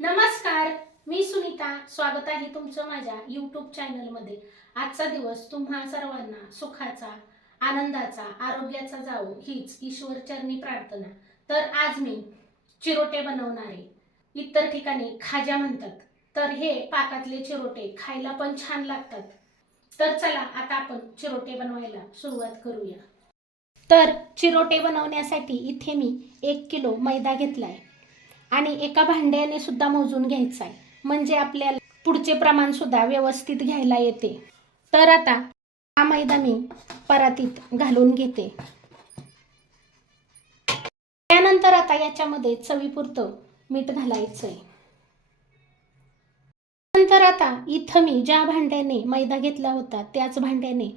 नमस्कार मी सुनीता. स्वागत आहे तुमचं माझ्या यूट्यूब चॅनलमध्ये आजचा दिवस तुम्हा सर्वांना सुखाचा आनंदाचा आरोग्याचा जावो हीच ईश्वर चरणी प्रार्थना. तर आज मी चिरोटे बनवणारे आहे. इतर ठिकाणी खाज्या म्हणतात तर हे पाकातले चिरोटे खायला पण छान लागतात. तर चला आता आपण चिरोटे बनवायला सुरुवात करूया. तर चिरोटे बनवण्यासाठी इथे मी एक किलो मैदा घेतला आहे आणि एका भांड्याने सुद्धा मोजून घ्यायचा आहे. म्हणजे आपल्याला पुढचे प्रमाण सुद्धा व्यवस्थित घ्यायला येते. तर आता हा मैदा मी परातीत घालून घेते. त्यानंतर आता याच्यामध्ये चवीपुरतं मीठ घालायचंय. नंतर आता इथं मी ज्या भांड्याने मैदा घेतला होता त्याच भांड्याने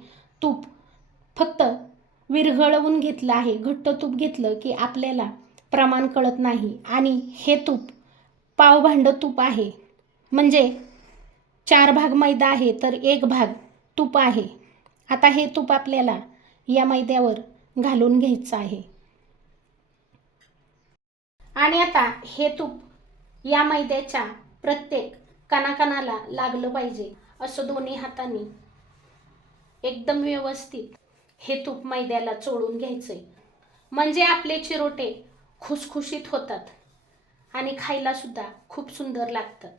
तूप फक्त विरघळवून घेतलं आहे. घट्ट तूप घेतलं की आपल्याला प्रमाण कळत नाही. आणि हे तूप पावभांड तूप आहे. म्हणजे चार भाग मैदा आहे तर एक भाग तूप आहे. आता हे तूप आपल्याला या मैद्यावर घालून घ्यायचं आहे. आणि आता हे तूप या मैद्याच्या प्रत्येक कणाकणाला लागलं पाहिजे असं दोन्ही हातांनी एकदम व्यवस्थित हे तूप मैद्याला चोळून घ्यायचंय. म्हणजे आपले चिरोटे खुसखुशीत होतात. आणि खायलासुद्धा खूप सुंदर लागतात.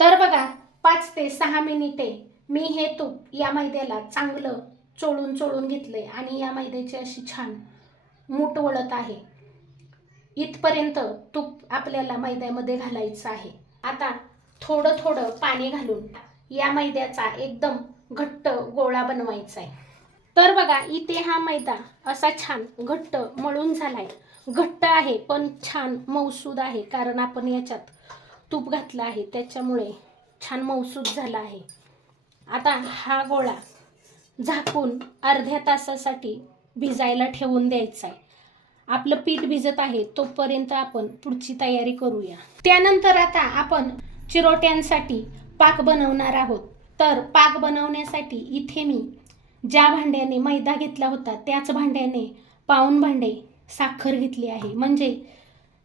तर बघा पाच ते सहा मिनिटे मी हे तूप या मैद्याला चांगलं चोळून चोळून घेतलंय आणि या मैद्याची अशी छान मूठ वळत आहे. इथपर्यंत तूप आपल्याला मैद्यामध्ये घालायचं आहे. आता थोडं थोडं पाणी घालून या मैद्याचा एकदम घट्ट गोळा बनवायचा आहे. तर बघा इथे हा मैदा असा छान घट्ट मळून झालाय. घट्ट आहे पण छान मौसूद आहे कारण आपण याच्यात तूप घातलं आहे. त्याच्यामुळे छान मौसूद झाला आहे. आता हा गोळा झाकून अर्ध्या तासासाठी भिजायला ठेवून द्यायचा आहे. आपलं पीठ भिजत आहे तोपर्यंत आपण पुढची तयारी करूया. त्यानंतर आता आपण चिरोट्यांसाठी पाक बनवणार आहोत. तर पाक बनवण्यासाठी इथे मी ज्या भांड्याने मैदा घेतला होता त्याच भांड्याने पाऊन भांडे साखर घेतली आहे. म्हणजे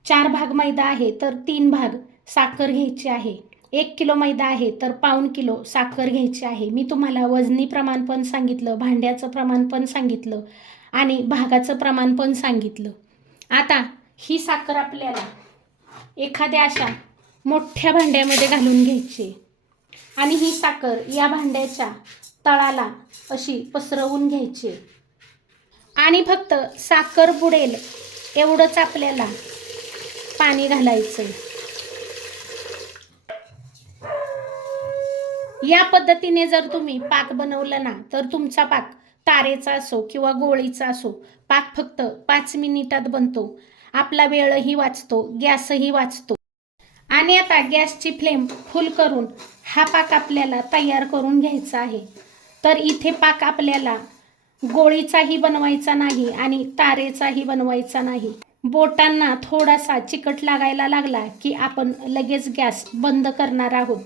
चार भाग मैदा आहे तर तीन भाग साखर घ्यायची आहे. एक किलो मैदा आहे तर पाऊन किलो साखर घ्यायची आहे. मी तुम्हाला वजनी प्रमाण पण सांगितलं भांड्याचं प्रमाण पण सांगितलं आणि भागाचं प्रमाण पण सांगितलं. आता ही साखर आपल्याला एखाद्या अशा मोठ्या भांड्यामध्ये घालून घ्यायची आणि ही साखर या भांड्याच्या तळाला अशी पसरवून घ्यायची. आणि फक्त साखर बुडेल एवढंच आपल्याला पाणी घालायचं. या पद्धतीने जर तुम्ही पाक बनवला ना तर तुमचा पाक तारेचा असो किंवा गोळीचा असो पाक फक्त पाच मिनिटात बनतो. आपला वेळही वाचतो गॅसही वाचतो. आणि आता गॅसची फ्लेम फुल करून हा पाक आपल्याला तयार करून घ्यायचा आहे. तर इथे पाक आपल्याला गोळीचाही बनवायचा नाही आणि तारेचाही बनवायचा नाही. बोटांना थोडासा चिकट लागायला लागला की आपण लगेच गॅस बंद करणार आहोत.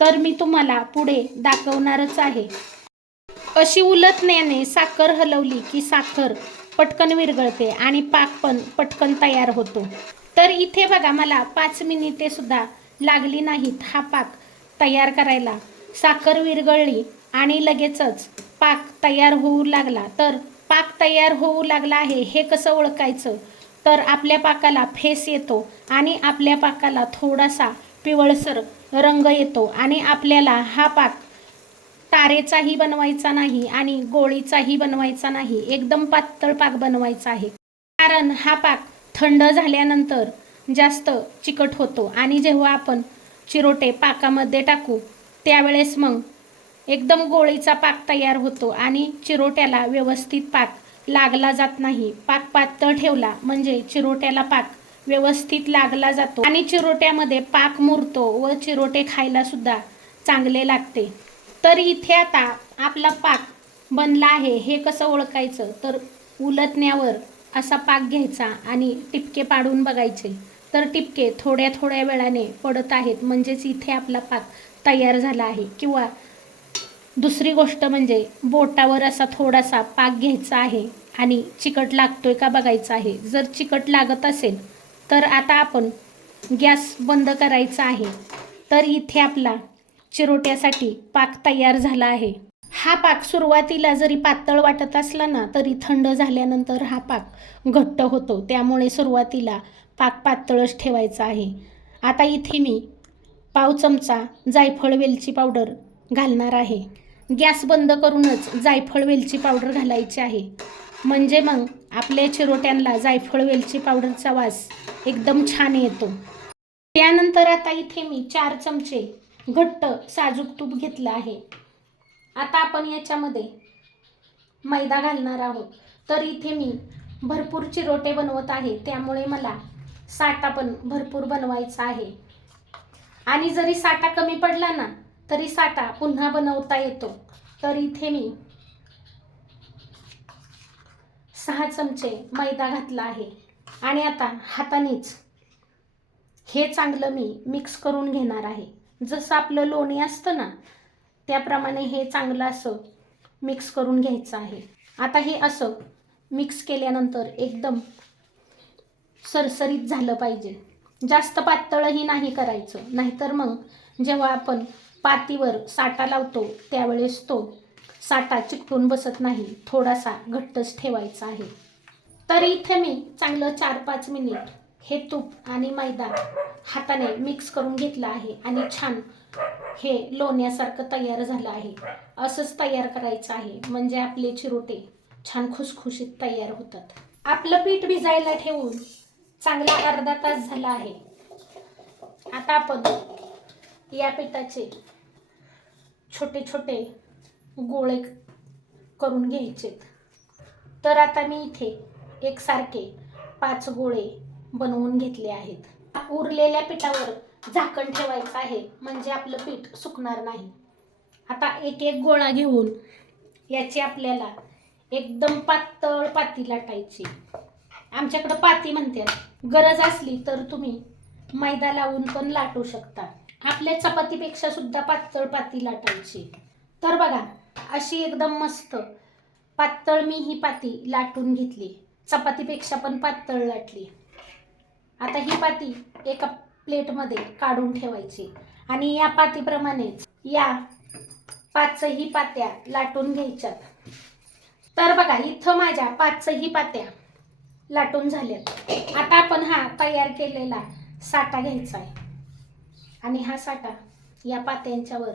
तर मी तुम्हाला पुढे दाखवणारच आहे. अशी उलटण्याने साखर हलवली की साखर पटकन विरगळते आणि पाक पण पटकन तयार होतो. तर इथे बघा मला पाच मिनिटे सुद्धा लागली नाहीत हा पाक तयार करायला. साखर विरघळली आणि लगेचच पाक तयार होऊ लागला. तर पाक तयार होऊ लागला आहे हे कसं ओळखायचं? तर आपल्या पाकाला फेस येतो आणि आपल्या पाकाला थोडासा पिवळसर रंग येतो आणि आपल्याला हा पाक तारेचाही बनवायचा नाही आणि गोळीचाही बनवायचा नाही एकदम पातळ पाक बनवायचा आहे. कारण हा पाक थंड झाल्यानंतर जास्त चिकट होतो आणि जेव्हा आपण चिरोटे पाकामध्ये टाकू त्यावेळेस मग एकदम गोळीचा पाक तयार होतो आणि चिरोट्याला व्यवस्थित पाक लागला जात नाही. पाक पातळ ठेवला म्हणजे चिरोट्याला पाक व्यवस्थित लागला जातो आणि चिरोट्यामध्ये पाक मुरतो व चिरोटे खायला सुद्धा चांगले लागते. तर इथे आता आपला पाक बनला आहे हे कसं ओळखायचं? तर उलटण्यावर असा पाक घ्यायचा आणि टिपके पाडून बघायचे. तर टिपके थोड्या थोड्या वेळाने पडत आहेत. म्हणजेच इथे आपला पाक तयार झाला आहे. किंवा दुसरी गोष्ट म्हणजे बोटावर असा थोडासा पाक घ्यायचा आहे आणि चिकट लागतोय का बघायचं आहे. जर चिकट लागत असेल तर आता आपण गॅस बंद करायचा आहे. तर इथे आपला चिरोट्यासाठी पाक तयार झाला आहे. हा पाक सुरुवातीला जरी पातळ वाटत असला ना तरी थंड झाल्यानंतर हा पाक घट्ट होतो. त्यामुळे सुरुवातीला पाक पातळच ठेवायचा आहे. आता इथे मी पाव चमचा जायफळ वेलची पावडर घालणार आहे. गॅस बंद करूनच जायफळ वेलची पावडर घालायची आहे. म्हणजे मग आपल्या चिरोट्यांना जायफळ वेलची पावडरचा वास एकदम छान येतो. त्यानंतर आता इथे मी चार चमचे घट्ट साजूक तूप घेतलं आहे. आता आपण याच्यामध्ये मैदा घालणार आहोत. तर इथे मी भरपूर चिरोटे बनवत आहे. त्यामुळे मला साठा पण भरपूर बनवायचा आहे. आणि जरी साठा कमी पडला ना तरी साठा पुन्हा बनवता येतो. तर इथे मी सहा चमचे मैदा घातला आहे. आणि आता हातानेच हे चांगलं मी मिक्स करून घेणार आहे. जसं आपलं लोणी असतं ना त्याप्रमाणे हे चांगलं असं मिक्स करून घ्यायचं आहे. आता हे असं मिक्स केल्यानंतर एकदम सरसरीत झालं पाहिजे. जास्त पातळही नाही करायचं. नाहीतर मग जेव्हा आपण पातीवर साटा लावतो त्यावेळेस तो साटा चिकटून बसत नाही. थोडासा घट्टच ठेवायचा आहे. तर इथे मी चांगलं चार पाच मिनिट हे तूप आणि मैदा हाताने मिक्स करून घेतलं आहे आणि छान हे लोण्यासारखं तयार झालं आहे. असंच तयार करायचं आहे. म्हणजे आपले चिरोटे छान खुसखुशीत तयार होतात. आपलं पीठ भिजायला ठेवून चांगला अर्धा तास झाला आहे. आता आपण या पिठाचे छोटे छोटे गोळे करून घ्यायचे तर आता मी इथे एकसारखे पाच गोळे बनवून घेतले आहेत. उरलेल्या पिठावर झाकण ठेवायचं आहे म्हणजे आपलं पीठ सुकणार नाही. आता एक एक गोळा घेऊन याची आपल्याला एकदम पातळ पाती लाटायची. आमच्याकडं पाती म्हणतात गरज असली तर तुम्ही मैदा लावून पण लाटू शकता. आपल्या चपातीपेक्षा सुद्धा पातळ पाती लाटायची. तर बघा अशी एकदम मस्त पातळ मी ही पाती लाटून घेतली. चपातीपेक्षा पण पातळ लाटली. आता ही पाती एका प्लेटमध्ये काढून ठेवायची. आणि या पातीप्रमाणेच या पाचही पात्या लाटून घ्यायच्यात. तर बघा इथं माझ्या पाचही पात्या लाटून झाल्यात आता आपण हा तयार केलेला साठा घ्यायचा आहे. आणि हा साठा या पात्यांच्यावर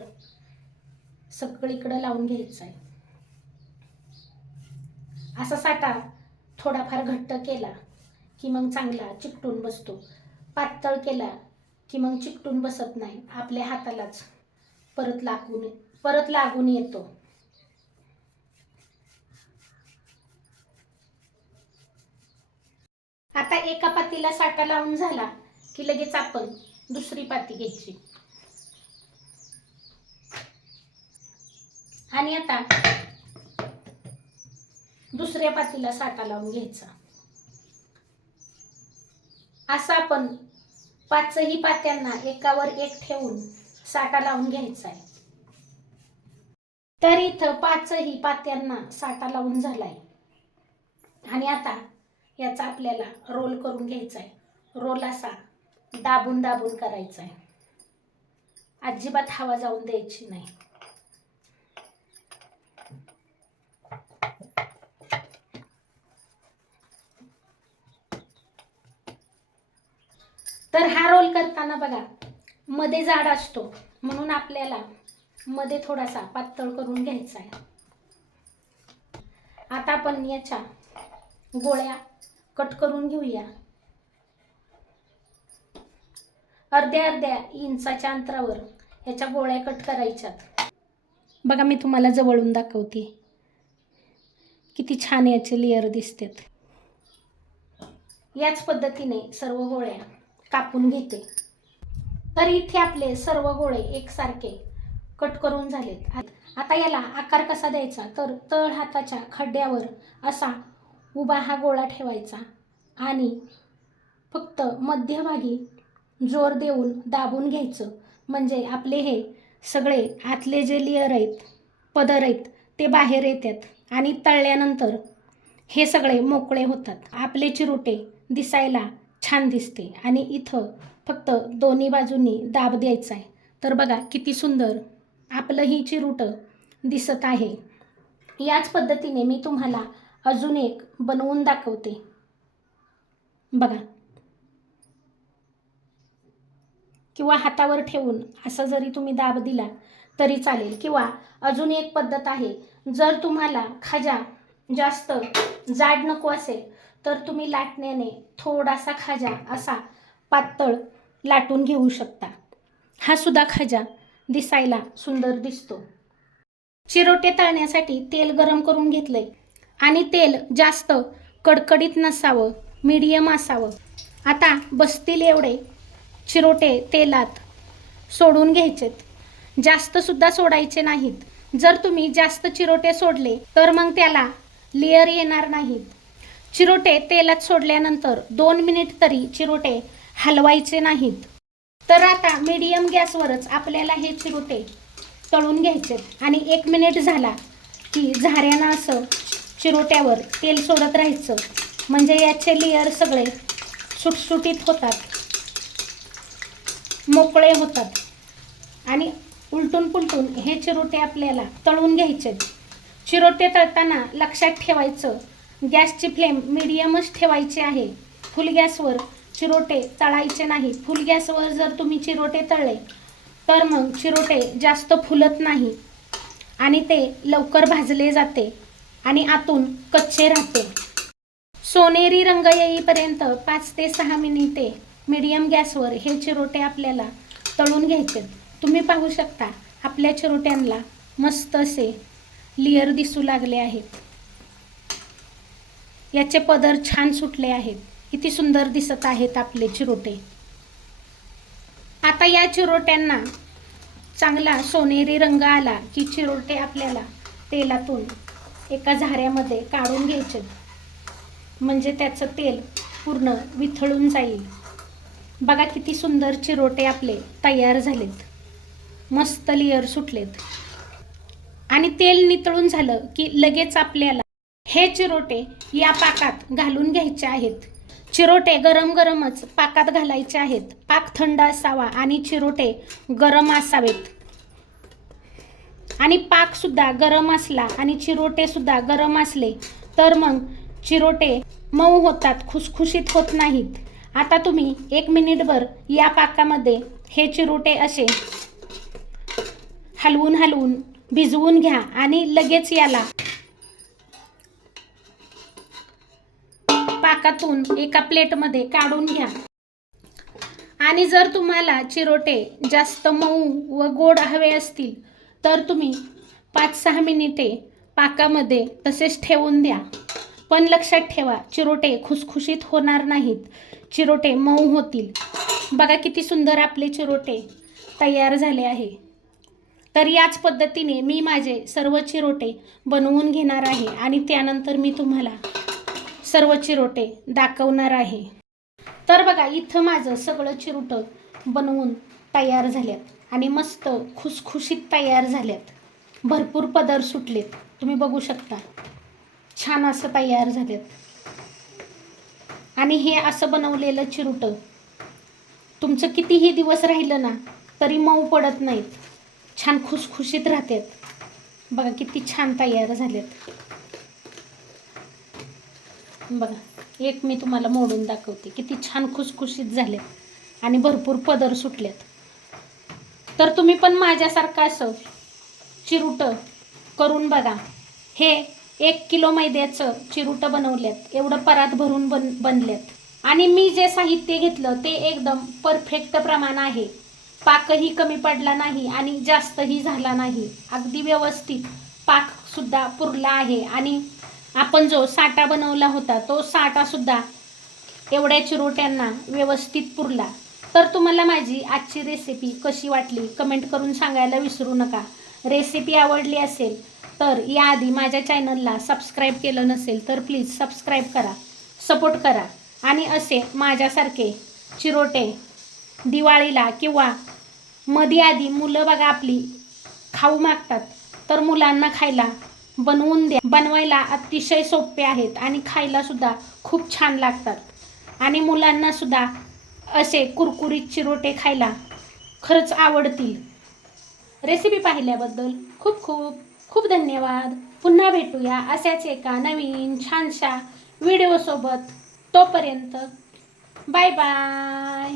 सगळीकडं लावून घ्यायचा आहे. असा साठा थोडाफार घट्ट केला की मग चांगला चिकटून बसतो. पातळ केला की मग चिकटून बसत नाही. आपल्या हातालाच परत लागून परत लागून येतो. आता एका पातीला साठा लावून झाला की लगेच आपण दुसरी पाती घ्यायची. आणि आता दुसऱ्या पातीला साठा लावून घ्यायचा. असा आपण पाचही पात्यांना एकावर एक ठेवून साठा लावून घ्यायचा आहे. तर इथं पाचही पात्यांना साठा लावून झालाय. आणि आता याचा आपल्याला रोल करून घ्यायचा आहे. रोल असा दाबून दाबून करायचा आहे. अजिबात हवा जाऊन द्यायची नाही. तर हा रोल करताना बघा मध्ये जाड असतो म्हणून आपल्याला मध्ये थोडासा पातळ करून घ्यायचा आहे. आता आपण याच्या गोळ्या कट करून घेऊया. अर्ध्या अर्ध्या इंचाच्या अंतरावर याच्या गोळ्या कट करायच्यात. बघा मी तुम्हाला जवळून दाखवते. किती छान याचे लेअर दिसतात. याच पद्धतीने सर्व गोळ्या कापून घेते. तर इथे आपले सर्व गोळे एकसारखे कट करून झालेत. आता याला आकार कसा द्यायचा? तर तळ हाताच्या खड्ड्यावर असा उभा हा गोळा ठेवायचा आणि फक्त मध्यभागी जोर देऊन दाबून घ्यायचं. म्हणजे आपले हे सगळे आतले जे लेअर आहेत पदर आहेत ते बाहेर येतात आणि तळल्यानंतर हे सगळे मोकळे होतात. आपले चिरुटे दिसायला छान दिसते आणि इथं फक्त दोन्ही बाजूंनी दाब द्यायचा आहे. तर बघा किती सुंदर आपलं ही चिरुटं दिसत आहे. याच पद्धतीने मी तुम्हाला अजून एक बनवून दाखवते. बघा. किंवा हातावर ठेवून असं जरी तुम्ही दाब दिला तरी चालेल. किंवा अजून एक पद्धत आहे जर तुम्हाला खाजा जास्त जाड नको असेल तर तुम्ही लाटण्याने थोडासा खाजा असा पातळ लाटून घेऊ शकता. हा सुद्धा खाजा दिसायला सुंदर दिसतो. चिरोटे तळण्यासाठी तेल गरम करून घेतलंय. आणि तेल जास्त कडकडीत नसावं मीडियम असावं. आता बसतील एवढे चिरोटे तेलात सोडून घ्यायचेत. जास्तसुद्धा सोडायचे नाहीत. जर तुम्ही जास्त चिरोटे सोडले तर मग त्याला लेअर येणार नाहीत. चिरोटे तेलात सोडल्यानंतर दोन मिनिट तरी चिरोटे हलवायचे नाहीत. तर आता मीडियम गॅसवरच आपल्याला हे चिरोटे तळून घ्यायचेत. आणि एक मिनिट झाला की झाऱ्यानं असं चिरोट्यावर तेल सोडत राहायचं. म्हणजे याचे लेअर सगळे सुटसुटीत होतात. मोकळे होतात. आणि उलटून पुलटून हे चिरोटे आपल्याला तळून घ्यायचे. चिरोटे तळताना लक्षात ठेवायचं गॅसची फ्लेम मिडियमच ठेवायची आहे. फुल गॅसवर चिरोटे तळायचे नाही. फुल गॅसवर जर तुम्ही चिरोटे तळले तर मग चिरोटे जास्त फुलत नाही. आणि ते लवकर भाजले जाते. आणि आतून कच्चे राहते. सोनेरी रंग येईपर्यंत पाच ते सहा मिनिटे मीडियम गॅसवर हे चिरोटे आपल्याला तळून घ्यायचे. तुम्ही पाहू शकता आपल्या चिरोट्यांना मस्त असे लेअर दिसू लागले आहेत. याचे पदर छान सुटले आहेत. किती सुंदर दिसत आहेत आपले चिरोटे. आता या चिरोट्यांना चांगला सोनेरी रंग आला की चिरोटे आपल्याला तेलातून एका झाऱ्यामध्ये काढून घ्यायचे. म्हणजे त्याचं तेल पूर्ण विथळून जाईल. बघा किती सुंदर चिरोटे आपले तयार झालेत. मस्त लेअर सुटलेत. आणि तेल नितळून झालं की लगेच आपल्याला हे चिरोटे या पाकात घालून घ्यायचे आहेत. चिरोटे गरम गरमच पाकात घालायचे आहेत. पाक थंड असावा आणि चिरोटे गरम असावेत. आणि पाक सुद्धा गरम असला आणि चिरोटे सुद्धा गरम असले तर मग चिरोटे मऊ होतात खुसखुशीत होत नाहीत. आता तुम्ही एक मिनिटभर या पाकामध्ये हे चिरोटे असे हलवून हलवून भिजवून घ्या आणि लगेच याला पाकातून एका प्लेटमध्ये काढून घ्या. आणि जर तुम्हाला चिरोटे जास्त मऊ व गोड हवे असतील तर तुम्ही पाच सहा मिनिटे पाकामध्ये तसेच ठेवून द्या. पण लक्षात ठेवा चिरोटे खुसखुशीत होणार नाहीत. चिरोटे मऊ होतील. बघा किती सुंदर आपले चिरोटे तयार झाले आहे. तर याच पद्धतीने मी माझे सर्व चिरोटे बनवून घेणार आहे आणि त्यानंतर मी तुम्हाला सर्व चिरोटे दाखवणार आहे. तर बघा इथं माझं सगळं चिरोटं बनवून तयार झाल्यात आणि मस्त खुसखुशीत तयार झाल्यात. भरपूर पदर सुटलेत. तुम्ही बघू शकता. छान असं तयार झालेत. आणि हे असं बनवलेलं चिरुटं. तुमचं कितीही दिवस राहिलं ना तरी मऊ पडत नाहीत. छान खुसखुशीत राहतात. बघा किती छान तयार झालेत. बघा एक मी तुम्हाला मोडून दाखवते. किती छान खुसखुशीत झालेत. आणि भरपूर पदर सुटलेत. तर तुम्ही पण माझ्यासारखं असं चिरुटं करून बघा. हे एक किलो मैद्याचं चिरुटं बनवल्यात एवढं परात भरून बन बनल्यात आणि मी जे साहित्य घेतलं ते एकदम परफेक्ट प्रमाण आहे. पाकही कमी पडला नाही आणि जास्तही झाला नाही. अगदी व्यवस्थित पाकसुद्धा पुरला आहे. आणि आपण जो साठा बनवला होता तो साठासुद्धा एवढ्या चिरोट्यांना व्यवस्थित पुरला. तर तुम्हाला माझी आजची रेसिपी कशी वाटली? कमेंट करून सांगायला विसरू नका. रेसिपी आवडली असेल तर याआधी माझ्या चॅनलला सबस्क्राईब केलं नसेल तर प्लीज सबस्क्राईब करा सपोर्ट करा. आणि असे माझ्यासारखे चिरोटे दिवाळीला किंवा मध्ये आधी मुलं बघा आपली खाऊ मागतात तर मुलांना खायला बनवून द्या. बनवायला अतिशय सोपे आहेत आणि खायलासुद्धा खूप छान लागतात. आणि मुलांनासुद्धा असे कुरकुरीत चिरोटे खायला खरंच आवडतील. रेसिपी पाहिल्याबद्दल खूप खूप खूप धन्यवाद. पुन्हा भेटूया अशाच एका नवीन छानशा व्हिडिओसोबत तोपर्यंत बाय बाय